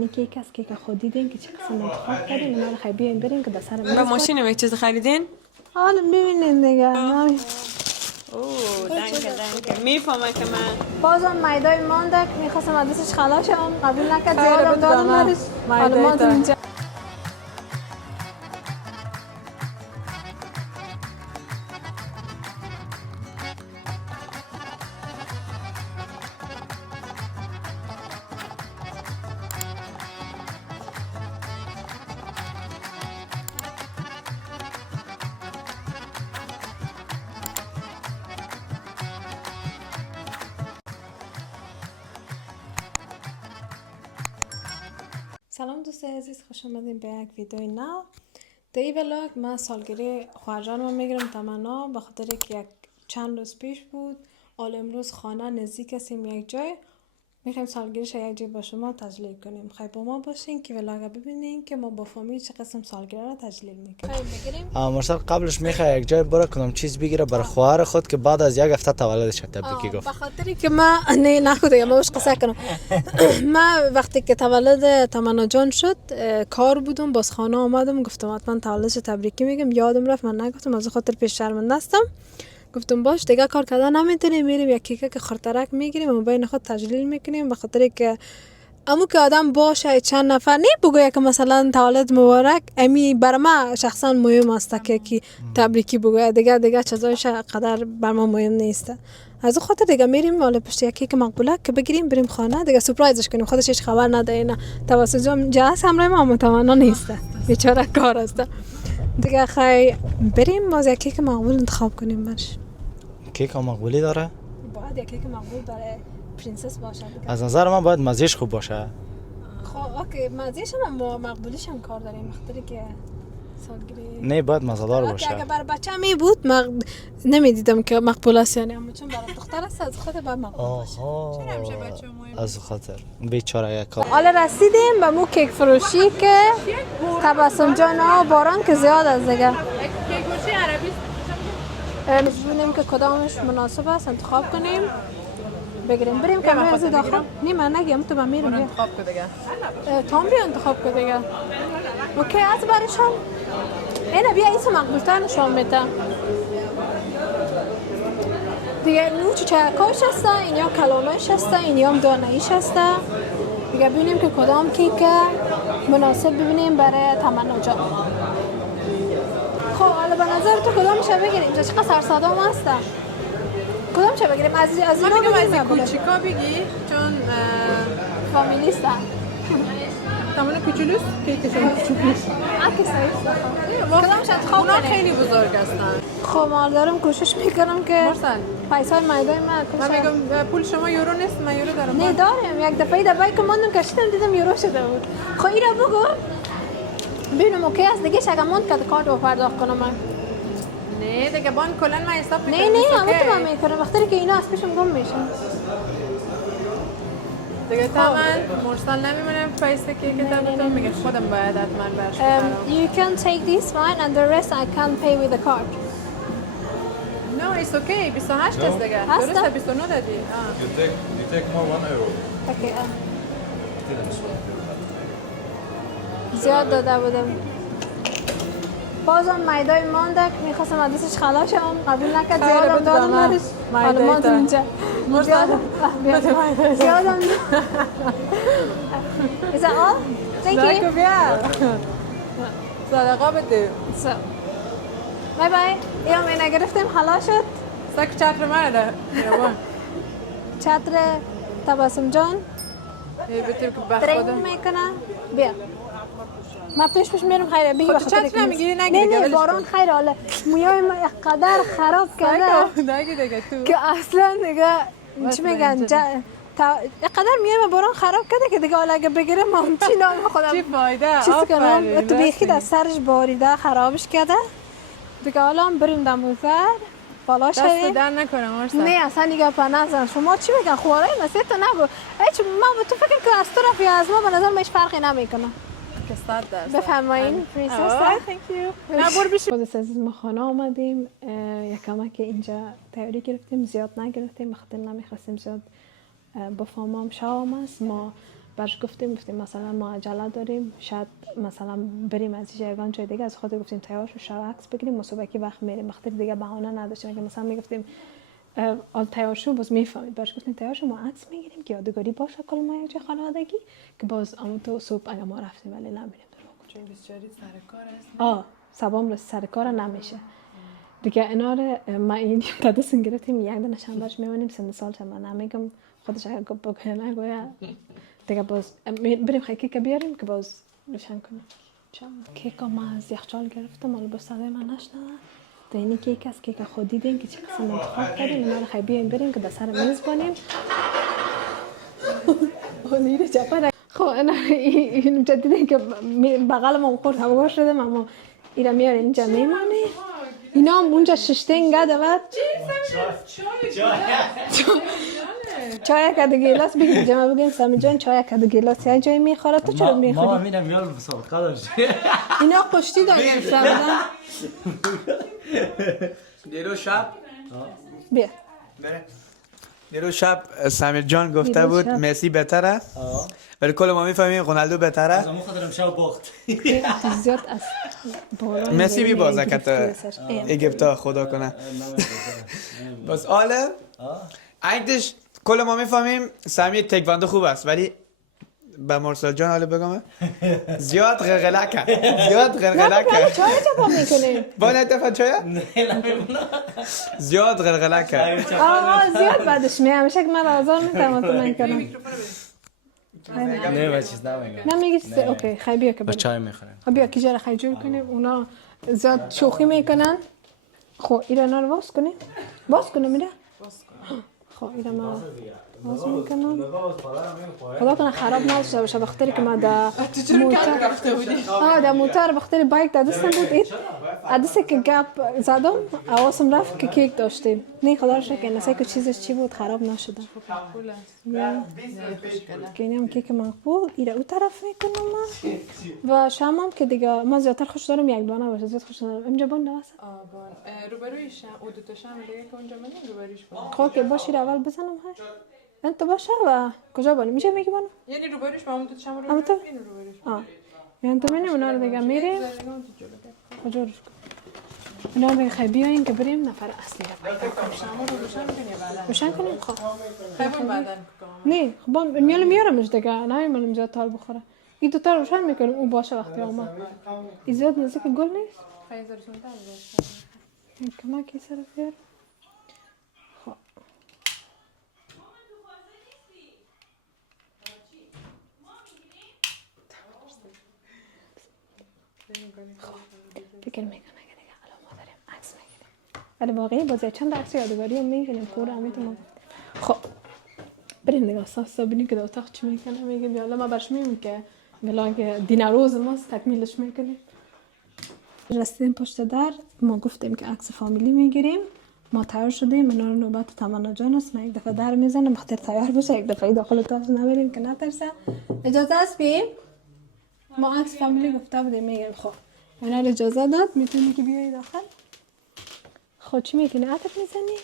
این کیک است که خود دیدین که چه قسم انتخاب کردیم. اونا رو خیلی بیاین بریم که در سر و ماشین یک چیز خریدین؟ حالا ببینین دیگه. اوه دنکه میفهمه که من بازم میدای مانده که میخواستم از دستش خلاص شم، قبول نکرد، زیادم دادم برش. حالا ما اینجا سلام دوستای عزیز، خوش آمدین به یک ویدیوی نو. در این ولاگ من سالگیری خواهرجانم میگیرم تمنا، به خاطر که چند روز پیش بود. حال امروز خانه نزدیک هستیم یک جای، میخوایم سالگیریش یک جای با شما تجلیل کنیم. خیلی با ما باشین که ولاگ ببینین که ما با فامیل چه قسم سالگیری رو تجلیل میکنیم. مرسل قبلش میخوای یک جای برو کنم چیز بگیره برای خواهر خود که بعد از یک هفته تولدش تبریکی گفت. به خاطری که من نه خود ما باش قصه کنم. من وقتی که تولد تمنا جان شد کار بودم، باز خانه آمدم، گفتم حتما تولدش تبریکی میگم، یادم رفت من نگفتم، از خاطر پیش شرمنده هستم. گفتم باش دیگه کار کردن نمیتونیم، میریم یک کیک که خرطرک میگیریم و بین خود تجلیل میکنیم. به خاطر که امو که آدم باشه چند نفر نه بگوید که مثلا تولد مبارک، امی بر ما شخصا مهم است که تبریکی بگوید، دیگه چیزایش قدر بر ما مهم نیست. از اون خاطر دیگه میریم والا پشت یک کیک مقبوله که بگیریم بریم خانه دیگه سورپرایزش کنیم، خودش هیچ خبر نده. نه توسط جلس همراه ما متمنا نیست، بیچاره کار است دیگه. خیلی بریم باز یک کیک مقبول انتخاب کنیم برش. کیک مقبولی داره؟ باید یک کیک مقبول برای پرنسس باشه دیگه. از نظر من باید مزهش خوب باشه. خب اوکی مزهش هم با مقبولیش هم کار داریم، مختاری که سالگیری نه باید مزه‌دار باشه. اگه برای بچه می بود نمیدیدم که مقبول است، یعنی اما چون برای دختر است از خود باید مقبول باشه. چرا همیشه بچه مهم؟ از خاطر بیچاره یک کار. حالا رسیدیم به مو کیک فروشی که تبسم جان ها باران که زیاد از دیگه. کیک فروشی عربی ببینیم که کدامش مناسب است انتخاب کنیم بگیریم بریم که از داخل. نه من نگیم تو من میرم انتخاب کن دیگه. تام بیا انتخاب کن دیگه. اوکی از برشان اینه بیا ایسا مقبولتر نشان میده دیگه. نوچ چکاش هسته، این یا کلامش هسته، این یا دانه ایش هسته دیگه. ببینیم که کدام کیک مناسب ببینیم برای تمنا جان. خب حالا به نظر تو کدامش بگیریم؟ اینجا چقدر سرصدام هسته، کدامش بگیریم؟ از اینا بگیم از کوچیکا بگی چون فامیلیسته. تمنا کوچولوست کیکشون کوچولوست. کدامش انتخاب اونا کنیم؟ خیلی بزرگ هستن. خب ما دارم کوشش میکنم که مرسل پیسای میدای من میگم پول شما یورو نیست، من یورو دارم. نه دارم. یک دفعه دبی که ماندم کشیدم دیدم یورو شده بود. خب اینا بگو ببینم اوکی است دیگه. اگه ماند که کارت رو پرداخت کنم من. نه دیگه بان کلا من حساب میکنم. نه همه تو میکنم وقتی که اینا از پیشم گم میشن دیگه تمام مرسل نمیمونه پیسه که کتابتون میگه خودم باید حتما برش بخرم. You can take this one and the rest I can pay with the card. No, it's okay. 28 است دیگه. هسته؟ درسته 29 دادی. You take more €1. اوکی زیاد داده بودم. بازم میدای مانده که میخواستم از دستش خلاص شم، قبول نکرد، زیادم دادم برش. حالا ماندم اینجا زیادم Is that all? Thank you. بیا. صدقه بده. So بای بای. یا من نگرفتیم خلاص شد. سک چتر مرده. چتر تبسم جان بتونی که درنگ بخودم. میکنه. بیا ما پیش میرم. خیره بگی خب تو چتر نمیگیری نگیری دیگه. نه باران خیره. حالا مویای ما قدر خراب کرده نگی دیگه تو. که اصلا دیگه چی میگن قدر میای ما باران خراب کرده که دیگه حالا اگه بگیرم من چی نام خودم چی فایده؟ چیز کنم تو بیخی در سرش باریده خرابش کرده دیگه. حالا هم بریم دموزر بالا دست شویم. در نکنم مرسل. نه اصلا دیگه پناه شما چی میگن خواره مسیح تو نگو. هیچ ما به تو فکر که از تو رفت یا از ما به نظر هیچ فرقی نمیکنه. که 100%. بفرمایین پرنسس. Thank you. نه برو بشین. خود عزیز ما خانه آمدیم. یکم که اینجا تیاری گرفتیم، زیاد نگرفتیم بخاطر نمیخواستیم زیاد با فامام شام است. ما برش گفتیم مثلا ما عجله داریم، شاید مثلا بریم از جایگان جای دیگه، از خاطر گفتیم تیار شو عکس بگیریم، مسابقه وقت میریم، وقتی دیگه بهانه نداشتیم که مثلا میگفتیم تیار شو باز میفهمید، برش گفتیم تیار شو ما عکس میگیریم که یادگاری باشه کل ما یک جای خانوادگی که باز اما تو صبح اگه ما رفتیم ولی نمیریم چون بسیاری سر کار است. سبام رو سر کار نمیشه دیگه. اینا رو ما این قدسن گرفتیم یک دونه شنبهش میمونیم سن سال من نمیگم خودش اگه بگه نگویا دیگه باز بریم خیلی که بیاریم که باز روشن کنیم. کیک ما از یخچال گرفتم ولی با صدای من نشنوه. اینی کیک است، کیک خود دیدین که چه قسم انتخاب کردیم. اینا رو خیلی بیاریم بریم که دسر میز بانیم. اونیره چپره خب این جدیدین که بغل ما خورد هوا شده اما اینا میاره اینجا میمونه. اینا هم اونجا ششته اینگه دوت چای کده گیلاس بگیم جمع بگیم سامی جان چای کده گیلاس یه جای میخوره تو چرا میخوری؟ ماما میرم یال مسابقه داشت. اینا قشتی داریم فردا. دیرو شب بیا دیرو شب سمیر جان گفته بود مسی بهتره ولی کل ما میفهمیم رونالدو بهتره. از اون خاطرم شب باخت. زیاد از بالا مسی بی بازه که تا ایگیپتا خدا کنه. بس آله اینش کل ما میفهمیم سمی تکواندو خوب است ولی به مرسل جان حالا بگم زیاد غلغله کرد. زیاد غلغله کرد. چای چپا میکنیم با نتفا چای؟ زیاد غلغله کرد. زیاد بعدش همیشه که من آزار میتونم کنم. نه با چیز نمیگم. نمیگی چیز اوکی خیلی بیا که با بریم. چای میخوریم. بیا که جره خیلی جور کنیم. اونا زیاد شوخی میکنن. خب اینا رو باز کنیم. باز کنم میره. خب اینا ما باز میکنم. خدا کنه خراب نشه باشه بخاطر که ما در موتور در موتور بخاطر بایک دستم بود این عدسه که گپ زدم حواسم رفت که کیک داشتیم. نه خدا رو شکر نسای که چیزش چی بود خراب نشده. که اینم کیک مقبول ایره او طرف میکنم و شامم که دیگه ما زیادتر خوش دارم یک دانه باشه زیاد خوش دارم اینجا بند واسه روبرویش او دو تا شام دیگه که اونجا من روبرویش بود. خب که باشی اول بزنم های انت باشه و کجا بانم میشه میگی بانم یعنی روبرویش با اون دو تا شام رو تو روبرویش یعنی تو بینیم اونا رو دیگه میریم کجا اونا رو دیگه خیلی بیاییم که بریم نفر اصلی رو پیدا کنیم روشن کنیم خب خیلی بعدن نه خب میارمش دیگه نمیمونم زیاد تال بخوره این دوتا روشن میکنیم اون باشه وقتی آمد این زیاد نزدیک گل نیست خیلی زرسونتر این کمکی سر بیار خب فکر میکنه که دیگه الان ما داریم عکس میگیریم ولی واقعی بازه چند عکس یادگاری هم میگیریم پور هم خب بریم دیگه اساس ببینیم که در اتاق چی میکنه میگیم حالا ما برش میگیم که بلاگ دیناروز ماست تکمیلش میکنیم. رسیدیم پشت در ما گفتیم که عکس فامیلی میگیریم ما تیار شدیم اینا رو نوبت تمنا جان است من یک دفعه در میزنم بخاطر تیار بشه یک دفعه داخل اتاق نبریم که نترسه. اجازه است بیم ما عکس فامیلی گفته بودیم میگیم خب اینا رو اجازه داد میتونی که بیایی داخل. خب چی میکنی عطر میزنی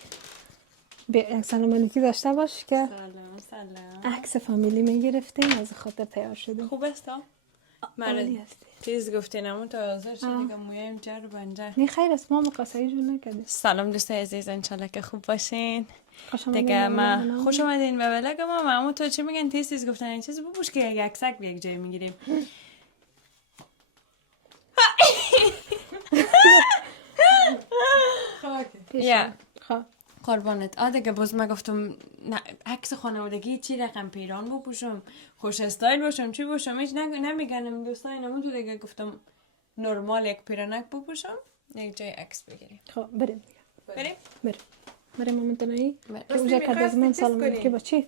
به سلام علیکی داشته باش که سلام عکس فامیلی میگرفتیم از خاطر تیار شدیم. خوب است عالی هستی چیز گفتین همون تا حاضر شد دیگه مویم جر و بنجر. نه خیر است ما مقاسایی جون نکردیم. سلام دوستای عزیز انشالله که خوب باشین خوش دیگه. ما خوش اومدین به بلگ ما همون تو چی میگن تیز گفتن این چیز بپوش که یک عکسک به یک جای میگیریم. یا قربانت دیگه باز من گفتم عکس خانوادگی چی رقم پیران بپوشم خوش استایل باشم چی باشم هیچ نمیگنم دوستان اینمون تو دیگه گفتم نرمال یک پیرانک بپوشم یک جای عکس بگیریم. خب بریم بریم بریم ممتنایی که اونجا که از من سلام علیکی با چی؟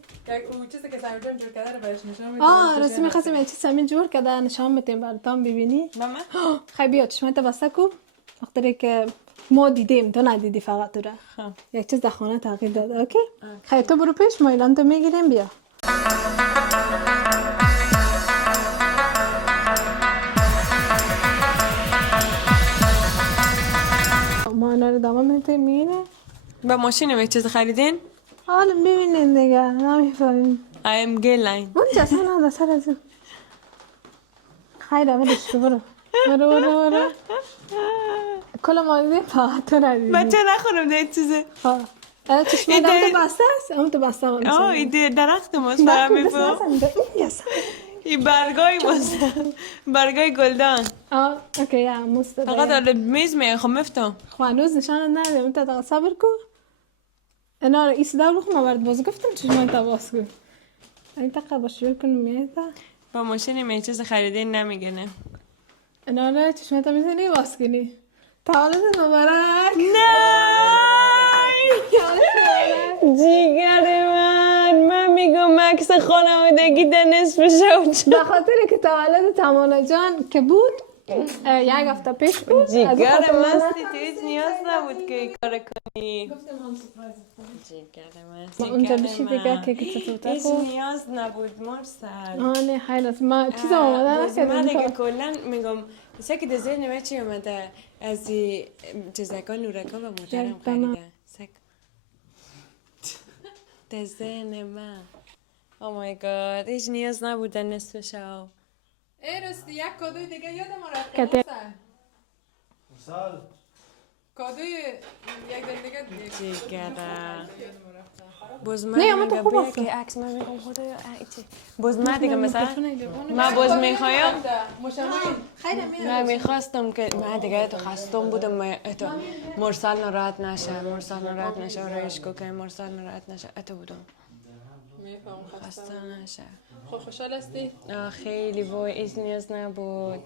اون چیزی که سمیر جان جور کرده رو برش نشون میدیم. راستی می‌خواستم یه چیز سمیر جور کرده نشان میدیم براتون ببینی. ماما خیلی بیا چشمت بسته کو وقتی که ما دیدیم تو ندیدی فقط تو را یک چیز در خانه تغییر داده. اوکی خیلی تو برو پیش ما ایلان تو میگیریم بیا. ما اینا رو دامه میتونیم میگیریم با ماشین یک چیز خریدین؟ حالا ببینیم دیگه نمیفهمیم I am gay line. اون جسد نه سر از این خیلی اولش رو برو کل ماغزی فقط تو ندیدی بچه نخورم ده چیزه. چشمه دم تو بسته است؟ هم تو بسته هم آه ایده درخت ماست فرم میفهم. این برگای ماست. برگای گلدان. اوکی یا مست فقط آره میز میخوام مفتم. خوانوز نشان نده اون تا صبر کو انا رئیس دولة ما بعد باز گفتم چشمان تا باز کن این تا باش شروع کنم میاد با ماشین می چیز خریدین نمیگنه. انا را چشمان تا میزنی باز کنی تولد مبارک جیگر من میگم مکس خانوادگی در نصف شد. به خاطر که تولد تمانا جان که بود یک هفته پیش بود جیگر مستی تو هیچ نیاز نبود که کار کنی. جیگر اونجا بشی دیگه که چطور هیچ نیاز نبود مرسل. نه خیلی است ما چیز آماده نکردیم من دیگه کلا میگم سکی در ذهن من چی اومده از چیزکان نورکا و محترم خریده سک در ذهن من او مای گاد هیچ نیاز نبود نصف شو. راستی یک کادوی دیگه یادم کته. رفت مثال کادوی یک دیگه جیگره باز من میگم بیا که عکس من میگم خدایا باز من دیگه مثلا من باز میخوایم من میخواستم که من دیگه تو خستم بودم تو مرسل ناراحت نشه آرایش کو که مرسل ناراحت نشه اتو بودم میفهم خسته نشه. خوشحال هستی؟ خیلی وای هیچ نیاز نبود.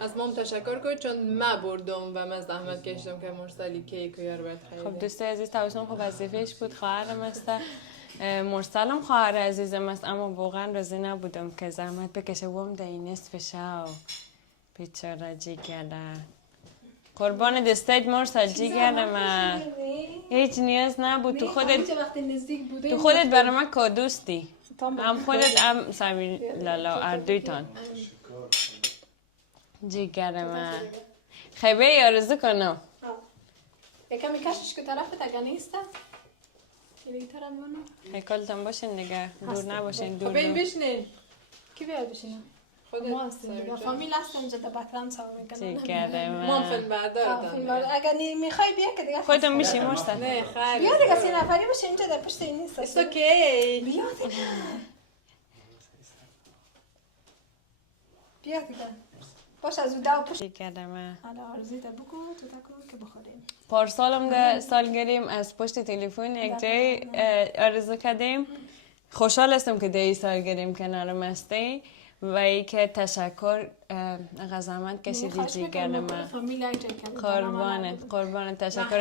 از مام تشکر کنید چون من بردم و من زحمت کشیدم که مرسلی کیک و یار باید خریده. خب دوست عزیز توسم خب وظیفه‌اش بود خواهرم است. مرسلم خواهر عزیزم است اما واقعا راضی نبودم که زحمت بکشه وام در این نصف شو. بیچاره جیگره. قربان دستت مرسل جیگره من. هیچ نیاز نبود تو خودت برای من کادوستی. هم خودت هم سمیر لالا اردویتان. جیگر من خیلی آرزو کنم یکمی کشش که طرف تگه نیسته یکی طرف بانو هیکالتان باشین دیگه دور نباشین خب این بشنین کی بیاد بشینم؟ ما هستیم فامیل هستم اینجا در بکرم سوا میکنم جیگر مام فیلم بردار اگر میخوای بیا که دیگه خودتون میشی مرسل نه خیلی بیا دیگه 3 نفری باشه اینجا در پشت این نیست It's okay بیا دیگه بیا دیگه باش از اون دو پشت جیگر من حالا آرزویت بگو تو تکو که بخوریم پارسالم ده سالگریم از پشت تلفن یک جای آرزو کردیم. خوشحال هستم که ده سالگریم کنارم هستی و ای که تشکر غزامت کشیدی جیگر من قربانت تشکر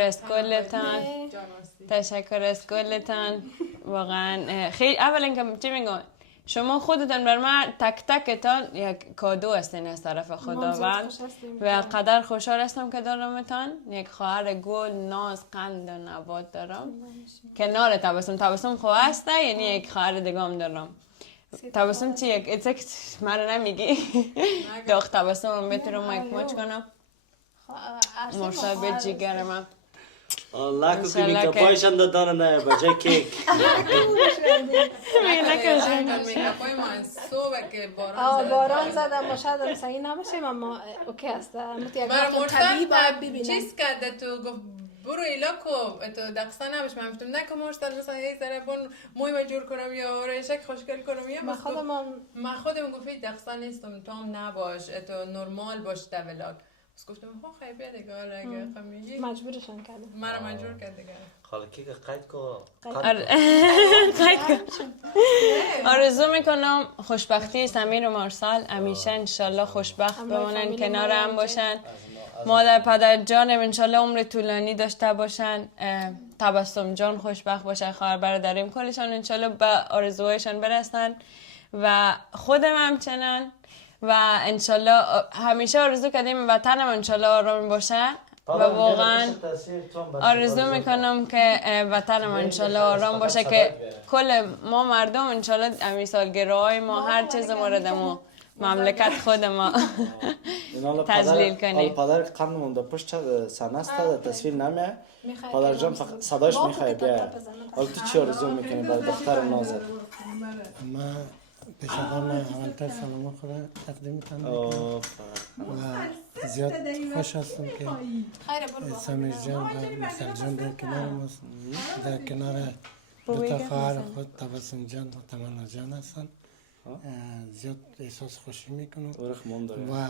از کلتان واقعا خیلی اولا که چی میگم شما خودتان بر من تک تکتان یک کادو هستین از طرف خداوند و قدر خوشحال هستم که دارمتان. یک خواهر گل ناز قند و نبات دارم کنار تبسم خواه هسته یعنی یک خواهر دیگام دارم. تبسم چی یک من رو نمیگی داغ تبسم رو میتونم یک ماچ کنم مرسل به جیگر من الله که میکاپایش هم دادن نه بجای کیک میکاپای ما صبح که باران زده ما شاید صحیح نباشیم اما اوکی است مرسل چیز کرده تو گفت برو ایلاکو تو دقیقا نباش من گفتم نه که مرسل مثلا یک ذره بون موی من جور کنم یا آرایشک خوشگل کنم یا من خودم گفت دقیقا نیستم تو هم نباش تو نرمال باش در ولاگ بس گفتم خیلی بیا دیگه حالا اگه میگی مجبورشان کردم مرا مجبور کرد دیگه خاله کی که قید کو آرزو میکنم خوشبختی سمیر و مرسل همیشه انشالله خوشبخت بمونن کنار هم باشن مادر پدر جانم انشالله عمر طولانی داشته باشن تبسم جان خوشبخت باشه خواهر برادریم کلشان انشالله به آرزوهایشان برسن و خودم همچنان و انشالله همیشه آرزو کردیم وطنم انشالله آرام باشه و واقعا آرزو میکنم که وطنم انشالله آرام باشه که کل ما مردم انشالله امی سالگرهای ما هر چیز مورد ما مملکت خود ما تذلیل کنیم. پدر قندمون در پشت صحنه است در تصویر نمیه پدر جان صداش میخواه بیا حالا تو چی آرزو میکنی برای دختر نازت؟ ما پیشتان اولتر سلام خدا تقدیمتان میکنم و زیاد خوش هستم که سمیر جان و مثل جان در کنار ماست، در کنار دو تا خواهر خود تبسم جان و تمنا جان هستن. زیاد احساس خوشی میکنم و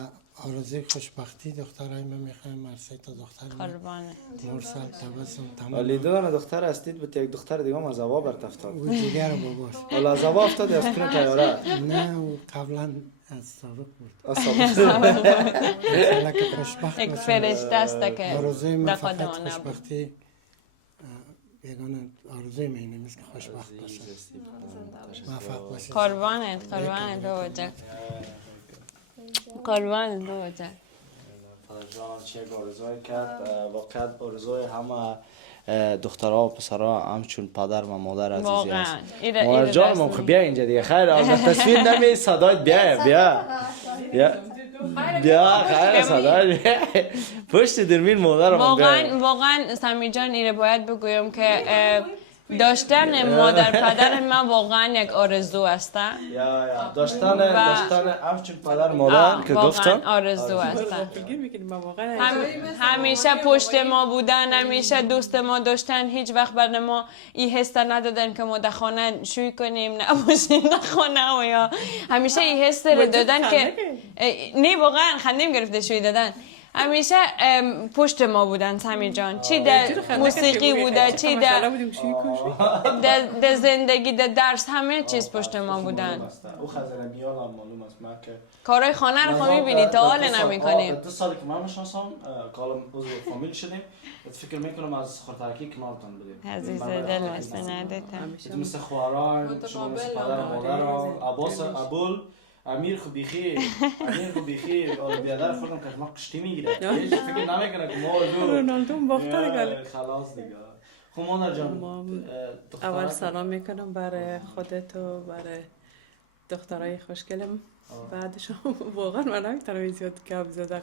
آرزوی خوشبختی دخترای من میخوایم مرسی تا دختر من مرسل تبسم تمام ولی دادن دختر هستید به یک دختر دیگه هم از هوا برت افتاد و دیگر باباست. ولی از هوا افتاد یا فکر تیاره نه و قبلا از سابق بود. از سابق مثلا که خوشبخت یک باشم. فرشته است که آرزوی من در فقط خدا نبود. خوشبختی یگانه آرزوی من اینه که خوشبخت باشم. موفق باشید. قربانت بابا قربانت بابا جان. جان چه آرزوی کرد واقعا آرزوی همه دخترها و پسرها همچون پدر و مادر عزیزی است. مادر جان ما خب بیا اینجا دیگه خیر از تصویر نمی صدایت بیا خیر صدایت بیا پشت درمین مادر ما واقعا سمیر جان ایره باید بگویم که داشتن مادر پدر من واقعا یک آرزو است. داشتن همچون پدر مادر که گفتم واقعا آرزو است. همیشه پشت ما بودن، همیشه دوست ما داشتن، هیچ وقت بر ما این حس ندادن که ما در خانه شوی کنیم نباشیم در خانه و یا همیشه این حس رو دادن که نه واقعا خندیم گرفته شوی دادن. همیشه پشت ما بودن سمیر جان، چی در موسیقی بوده، چی در زندگی، در درس، همه چیز پشت ما بودن. او خزر میال هم معلوم است من که کارهای خانه رو خب میبینی تا حال نمیکنیم. 2 سالی که من نشناسم کالم عضو فامیل شدیم فکر میکنم از خاطرکی کنارتان بودیم عزیز دل است ندیدم مثل خواران شما مثل پدر و مادر عباس ابول امیر خو بیخی بیادر خودم که ما کشتی میگیره هیچ فکر نمیکنه که ما رونالدو باخته دیگه خلاص دیگه. خب مادر جان اول سلام میکنم برای خودت و برای دخترای خوشگلم. بعدش واقعا من نمیتونم زیاد گپ زدم.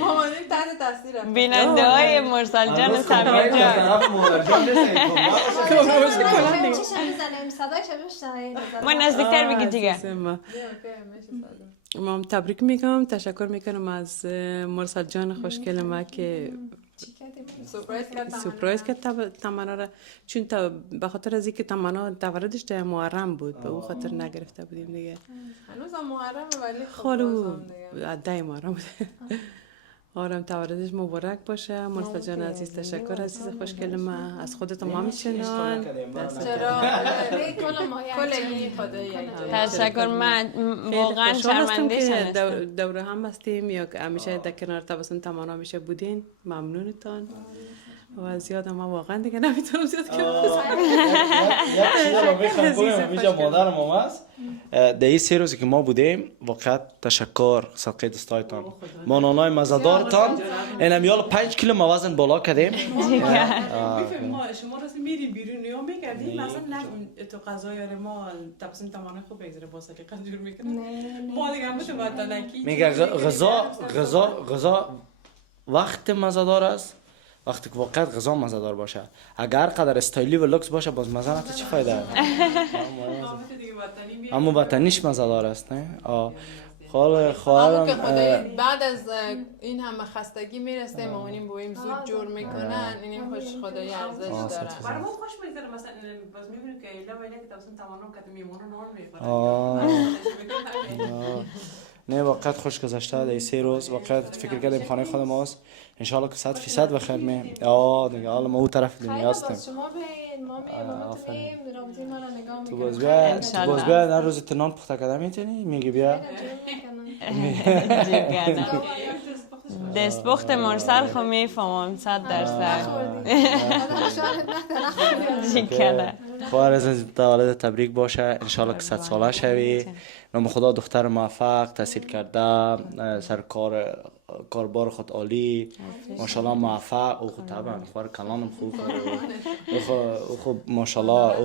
مامانیم تحت تاثیر بیننده های مرسل جان و سمیر جان ما نزدیکتر بگید دیگه. ما تبریک میگم، تشکر میکنم از مرسل جان خوشگل ما که سورپرایز کرد تمنا را، چون به خاطر از اینکه تمنا تولدش در محرم بود به او خاطر نگرفته بودیم دیگه. هنوز هم محرمه ولی خالو ده محرم بود. آرام تولدش مبارک باشه مرسل جان عزیز. تشکر عزیز خوشگل ما از خودت ما میشنان. چرا کلگی خدایی تشکر. من واقعا شرمنده شدم دوره هم هستیم یا که همیشه در کنار تبسم تمانا همیشه بودین. ممنونتان و زیاد ما واقعا دیگه نمیتونم زیاد کنم. یک چیز رو میخوام بگم مادر مام است در این 3 روزی که ما بودیم واقعا تشکر صدقه دستایتان ما نانای مزدارتان این امیال 5 کیلو ما وزن بالا کردیم. شما راست میرین بیرون یا میگردیم مثلا نه تو غذای ما تبسم تمانا خوب بگذره واسه که قنجور میکنه ما دیگه هم تو وطنکی میگه غذا وقت مزدار است وقتی که واقعا غذا مزه‌دار باشه. اگر قدر استایلی و لوکس باشه باز مزه نداره چه فایده؟ اما وطنیش مزه‌دار است نه؟ خواهرم بعد از این همه خستگی میرسه مامانیم بویم زود جور میکنن اینیم خوش خدایی ارزش داره. برای ما خوش میگذره مثلا باز میبینیم که ایلا ولی که تاسون تمام کردیم میمونن نان میخورن. نه واقعا خوش گذشته در 3 روز واقعا فکر کردیم خانه خود ماست ان شاء الله که 100% بخیر می دیگه حالا ما اون طرف دنیا هستیم. شما ببین ما میتونیم رابطه ما رو نگاه تو میکنیم. باز بیا هر روز تنان پخته کردن میتونی میگی بیا دستپخت مرسل خو میفهمم 100%. جیکنه خواهر از تولد تبریک باشه ان شاء الله که 100 ساله شوی. نام خدا دختر موفق تحصیل کرده سر کاربار خود عالی ماشاءالله موفق او خود طبعا خواهر کلانم خوب او خود ماشاءالله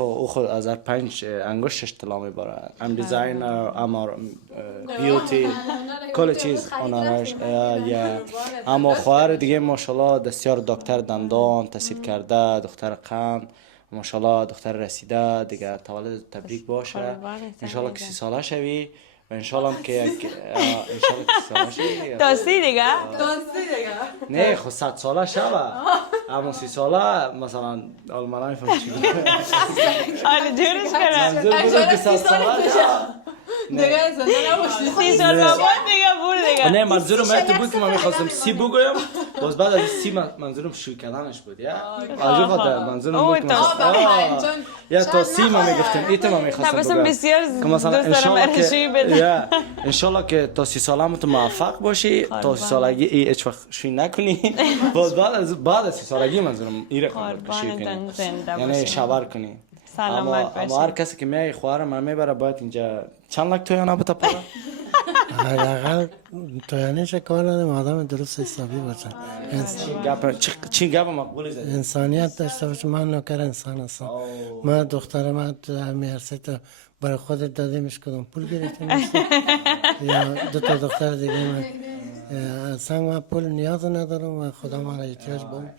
او خود از 5 انگشتش طلا میبره. ام دیزاینر ام بیوتی کل چیز اوناش یا اما خواهر دیگه ماشاءالله دستیار دکتر دندان تحصیل کرده دختر قند ماشاءالله دختر رسیده دیگه، تولد تبریک باشه. انشالله که 30 ساله شوی و انشالله که انشالله که 30 ساله شوی. تا 30 دیگه؟ نه خب 100 ساله شوه، اما 30 ساله مثلا آلمان نمیفهم چی میگه. آره جورش کنم. منظور بودم که 100 ساله دیگه زنده نباشی. 30 سال بعد دیگه بور دیگه. نه منظورم این بود که من میخواستم 30 بگویم، باز بعد از 30 منظورم شروع کردنش بود. یا آجو خاطر منظورم بود که یا تا 30 من میگفتم ایت من میخواستم بگم. بسیار دوست دارم ارشی بده. انشالله که تا 30 سالم تو موفق باشی، تا 30 سالگی هیچ وقت شوی نکنی. باز بعد از 30 سالگی منظورم این رقم شوی کنی، یعنی شاور کنی. سلامت باشی. اما هر کسی که میای خواهرم من میبره باید اینجا چند لک تویانه بتا پاره؟ حداقل تویانش کار ندارم، آدم درست حسابی باشه، چی گپ مقبولی زدی؟ انسانیت داشته باشه. من نوکر انسان هستم. من دختر من تو همین عرصه تو برای خودت دادیمش کدوم پول گرفتیم یا 2 تا دختر دیگه من اصلا من پول نیاز ندارم و خدا من احتیاج بود.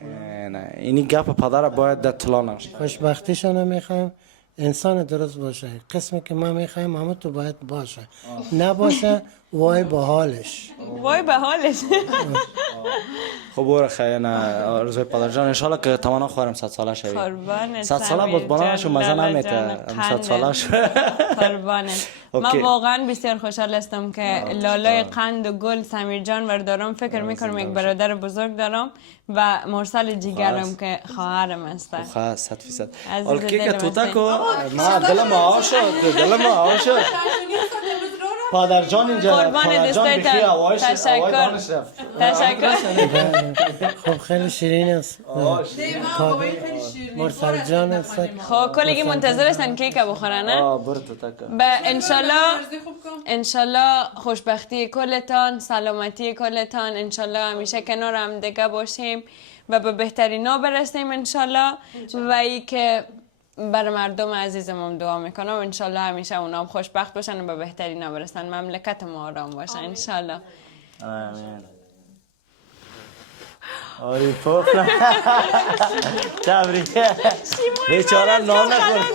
نه اینی گپ پدر باید در طلا نشه. خوشبختیشو نمیخوایم، انسان درست باشه. قسمی که ما میخوایم همه تو باید باشه، نباشه وای به حالش. وای به حالش. خب برو خیلی نه آرزوی پدر جان انشالله که تمانا خواهرم 100 ساله شوی. قربانت. 100 ساله بود بانانشو مزه نمیته. 100 ساله شو. قربانت. من واقعا بسیار خوشحال هستم که لالای قند و گل سمیر جان دارم. فکر میکنم یک برادر بزرگ دارم و مرسل جیگرم که خواهرم است. خب 100%. اول که توتا کو ما دلم آشد. پدر جان اینجا قربانت بخیر هوایش تشکر. خب خیلی شیرین است. مرسل جان است. خب کلگی منتظر هستن کیک بخورن نه؟ برو توتا کو. انشالله خوشبختی کلتان، سلامتی کلتان، انشالله همیشه کنار هم دیگه باشیم و به بهترینا برسیم انشالله. و ای که بر مردم عزیزم دعا میکنم انشالله همیشه اونا هم خوشبخت باشن و به بهترینا برسن، مملکت ما آرام باشه انشالله. آمین. آری پوف نه تبریک بیچاره نان نخورد.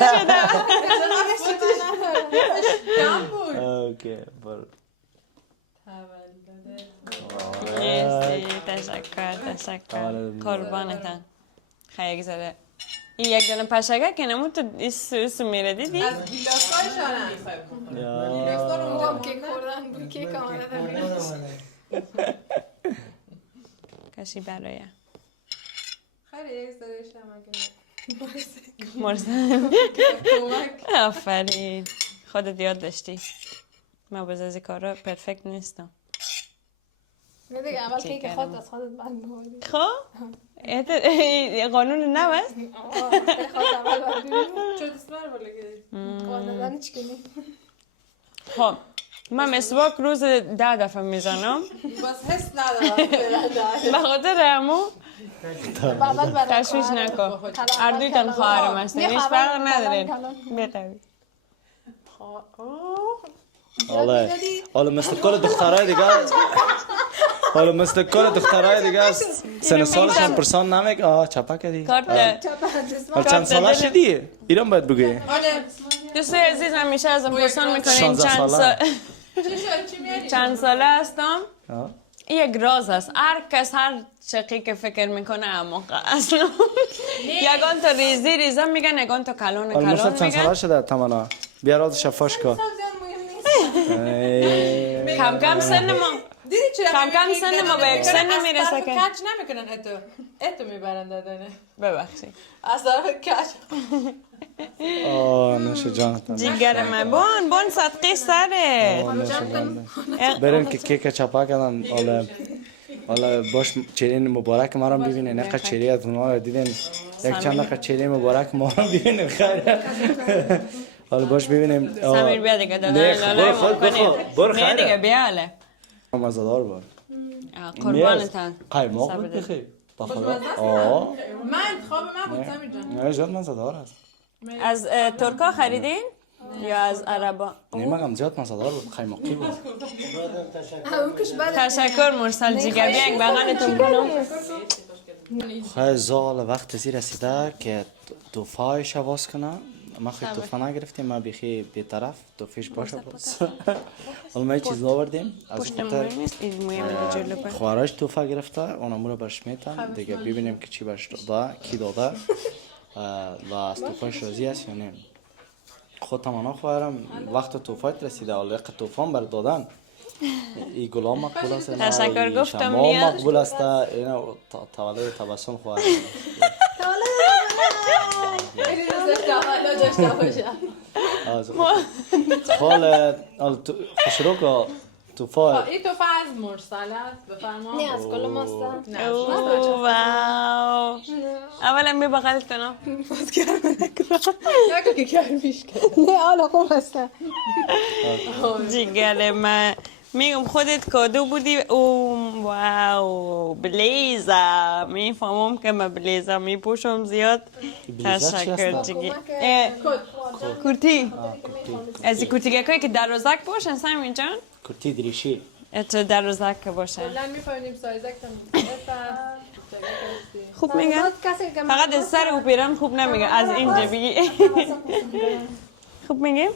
اوکی برو. تشکر قربانتان. خیلی زده این یک دونه پشگه که نمون تو ایسو میره دیدی؟ از گیلاسای شانه گیلاسا رو اونجا کیک خوردن بود کیک آمده کشی برای خیلی یک زده شما مرسل آفرین خودت یاد داشتی. من باز از این کارا پرفکت نیستم. نه دیگه اول کیک خود از خودت بند بودی. خب قانون نو است؟ خود اول باید ببینیم چه دست بر بلگه قانون چی کنیم. خب من مسواک روز 10 دفعه میزنم. بس حس ندارم به خاطر همو تشویش نکن. اردویتان خواهرم هستم هیچ فرق ندارین. بتوی حالا مثل کل دخترهای دیگه حالا مثل کل دخترهای دیگه است سن سالش هم پرسان نمیگه. آه چپا کردی حالا چند ساله شدی؟ ایران باید بگی دوستای عزیز همیشه ازم پرسان میکنین چند ساله هستم. یک راز است، هر کس هر چقی که فکر میکنه اما اصلا یگان تا ریزم میگن یگان تا کلان میگن. چند ساله شده تمانا بیا راز شفاش کن. کم کم سن ما دیدی چرا کم سن ما به یک سن میرسه که کچ نمیکنن اتو میبرن دادنه. ببخشید از طرف کچ نوش جانتان جیگر من بون صدقی سره بریم که کیک چپا کردن. حالا باش چرین مبارک ما رو ببینین. نقد چری از اونا رو دیدین یک چند نقد چری مبارک ما رو ببینین. خیره حالا باش ببینیم. سمیر بیا دیگه دادن برو خیره دیگه بیا حاله مزدار بود. قربانتان قیماق بود بخیر با خدا. من خواب من بود سمیر جان. نه جان مزدار هست. از ترکا خریدین یا از عربا؟ نه مگم زیاد مزدار بود، قیماقی بود. تشکر مرسل جیگر بیا یک بغلتون کنم. خواهی زال وقت زی رسیده که توفایش باز کنه. ما خیلی توفا نگرفتیم، ما بیخی بیطرف توفیش باشه باز. حالا ما یه چیز آوردیم از خاطر خواهرش توفا گرفته، اونم رو برش میتن دیگه ببینیم که چی برش داده، کی داده و از توفایش راضی است یا نه. خود تمانا خواهرم وقت توفایت رسیده، حالا یک توفان بر دادن ای گلام مقبول است، تشکر گفتم شما نیاز مقبول است، اینا تولد تبسم خواهرم. خاله خسرو که توفا این توفا از مرسل است بفرما. نه از کل ماست. نه واو اولا بی بغل کنم نگو که گرمیش کرد. نه حالا خوب است. جیگر من میگم خودت کادو بودی. او واو بلیزر میفهمم که من بلیزر میپوشم زیاد. تشکر جیگر. کرتی از کرتیگه که در روزک باشن سامی جان. کرتی دریشی تو در روزک باشن. کلا میفهمیم سایزکتون خوب میگن. فقط از سر و پیران خوب نمیگه، از اینجا بگی. خوب میگه.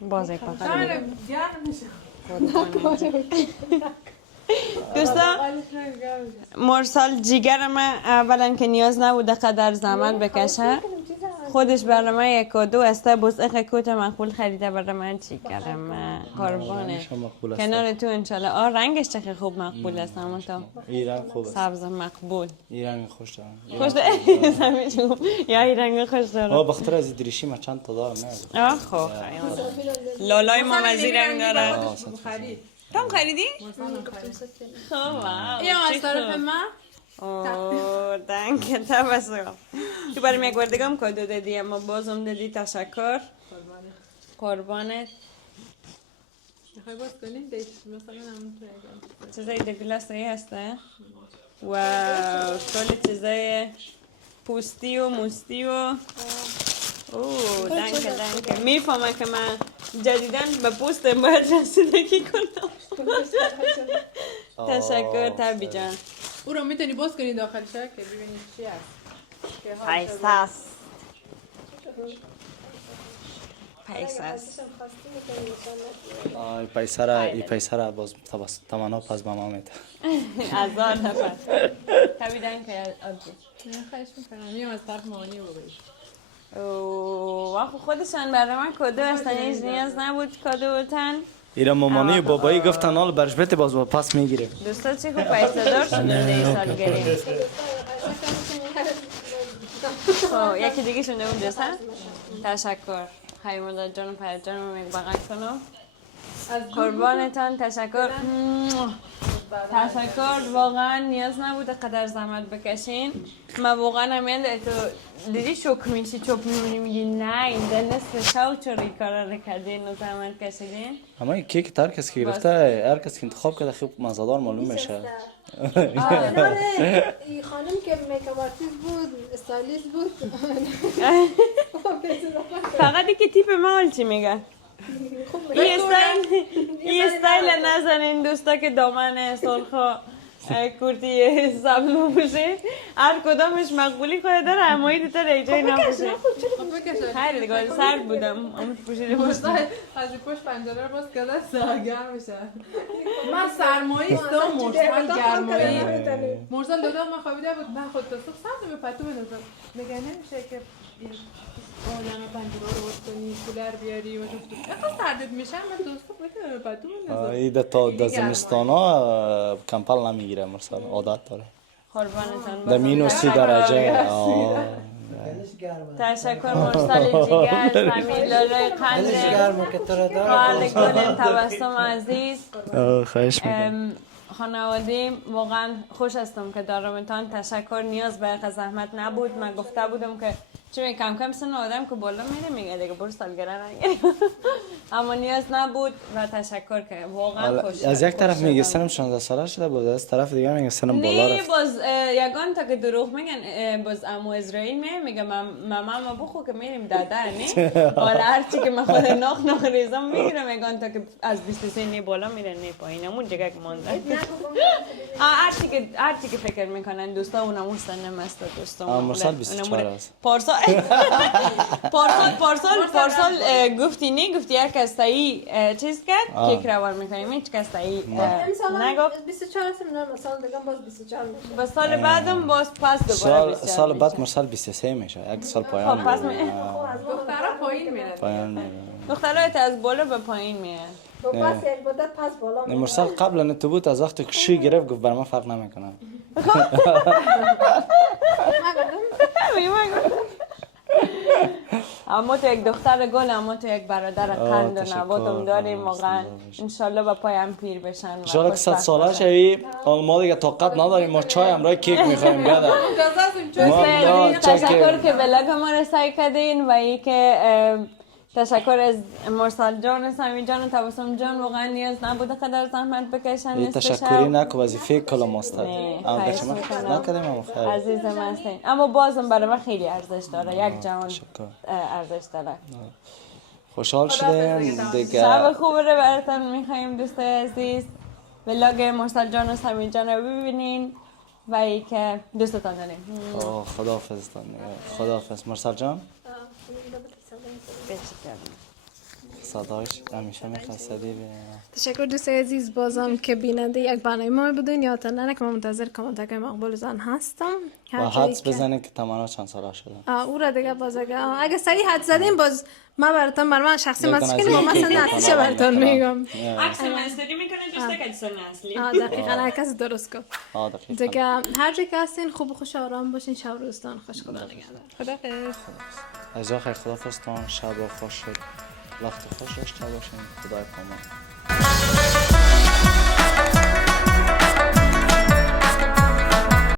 بازی فقط. دوستا مرسال جیگر من اولا که نیاز نبوده قدر زحمت بکشه، خودش برای من یک کادو است. بسخ کوت مقبول خریده برای من. جیگر من قربانه کنار تو انشالله. رنگش چقدر خوب مقبول است. اما تو این رنگ خوب است. سبز مقبول. این رنگ خوش دارم. خوش دارم. یا این رنگ خوش دارم. بخاطر از دریشی من چند تا دارم. نه خب لالای ما مزی رنگ داره. تو هم خریدی؟ خب واو این از طرف من. دنگ تبسم. تو برای یک وردگم کادو دادی اما بازم دادی. تشکر قربانت. میخوای باز کنیم دیش مثلا همون تو چیزای دگلاسایی هسته. واو کلی چیزای پوستی و موستی و دنگ میفهمم که من جدیدن به پوستم باید رسیدگی کنم. تشکر تبی جان. او رو میتونی باز کنی داخلش که ببینید چی هست. پیساس پیسه را باز تمانا پس به ما میده. ازار نفر تبی دنگ که نه خواهش میکنم. میام از طرف مانی رو بگیش. واخو خودشان برای من کادو هستن. هیچ نیاز نبود کادو بتن. ایران مامانی و بابایی گفتن حال برش بده باز با پس میگیره. دوستا چی خوب پیسه دار شده این سال گریم. یکی دیگه شونده اون دوستا. تشکر خیمالا جان و فرد جان رو بغل کنم. قربانتان تشکر. تشکر. واقعا نیاز نبوده قدر زحمت بکشین. من واقعا همین تو دیدی شوک میشی چوب میمونی میگی نه این در نصف شو چرا این کارا رو کردین و زحمت کشیدین. اما این کیک هر کس که گرفته هر کس که انتخاب کرده خوب مزادار معلوم میشه. این خانم که میکاپ آرتیست بود استایلیست بود. فقط که تیپ مال چی میگه. این استایل نزنین دوستا که دامن سرخ کرتی سبز بپوشه. هر کدامش مقبولی خواهد داره همایی دوتا ریجای نپوشه. خیلی دیگه سرد بودم اما پوشیده باشتم. از این پشت پنجره رو باز کرده ساگرم میشه. من سرمایی استم مرسال گرمایی. مرسال دادم من خوابیده بود. من خود تصف سرد به پتو بندازم. میگه نمیشه که آدم پنجره رو باز کنی کولر بیاری و اقا سردت میشه من دوستو بکنم به پتو بندازم. ایده تا در زمستان ها کمپل نمیگیره مرسال عادت داره. قربانتان در -30 درجه. تشکر مرسال جیگر زمین لالای قنده خواهر گل تبسم عزیز. خواهش میکنم. خانواده واقعا خوش هستم که دارمتان. تشکر. نیاز به زحمت نبود. من گفته بودم که چون کم کم سن آدم که بالا میره میگه دیگه برو سالگرد نگیری. اما نیاز نبود و تشکر که واقعا خوش از یک طرف میگه سنم 16 ساله شده بود، از طرف دیگه میگه سنم بالا نه رفت. باز یگان تا که دروغ میگن باز امو اسرائیل میگه ماما بخو که میریم داده نه حالا هرچی که من خود ناخ ریزم میگیرم یگان تا که از 23 نه بالا میره نه پایین همون جگه که مونده. هرچی که فکر میکنن دوستا اونمون سن مست دوستا مرسل 24 است. پارسال گفتی نه گفتی هر کس تایی چیز کرد کیک روان میکنیم هیچ کس تایی نگفت 24 سال مثلا دیگه باز 24 میشه. با سال بعدم باز پس دوباره سال بعد مرسل 23 میشه، یک سال پایان. خب پس دخترها پایین میرن. پایان میره. دخترها از بالا به پایین میرن. پس یک مدت پس بالا میره. مرسل قبل تو بود از وقتی که شی گرفت گفت بر من فرق نمیکنه. اما تو یک دختر گل، اما تو یک برادر قند و نواتم داریم واقعا. انشالله با پایم پیر بشن. انشالله که 100 ساله شوی. ما دیگه طاقت نداریم، ما چای همراه کیک میخوایم بیاده. تشکر که بلاگ ما رو سعی کردین و ای که تشکر از مرسل جان، سمی جان و تبسم جان. واقعا نیاز نبوده قدر زحمت بکشن. این تشکری نکو وظیفه کلا ماستر. نکردیم اما خیر. عزیزم هستین. اما بازم برای من خیلی ارزش داره. یک جان ارزش داره. خوشحال شدیم دیگه. شب خوب رو براتون میخوایم دوستای عزیز. بلاگ مرسل جان و سمی جان رو ببینین و ای که دوستتان داریم. خداحافظ مرسل جان. صداش همیشه میخواستدی. تشکر دوستای عزیز بازم که بیننده یک برنامه ما بودین. یادتان نره که من منتظر کامنت مقبول زن هستم. و حدس بزنه که تمنا چند ساله شده. او را دیگه باز اگه سریع حد زدیم باز ما براتون بر من شخصی مسئله ما مثلا نتیجه براتون میگم. عکس مستری میکنه دوستا که سن اصلی. دقیقاً هر کس درست گفت. دیگه هر جا که هستین خوب و خوش آرام باشین. شب روزتان خوش. خدا نگهدار. خداحافظ. از آخر خداحافظ تان. شب خوش، وقت خوش داشته باشین. خدای پامان.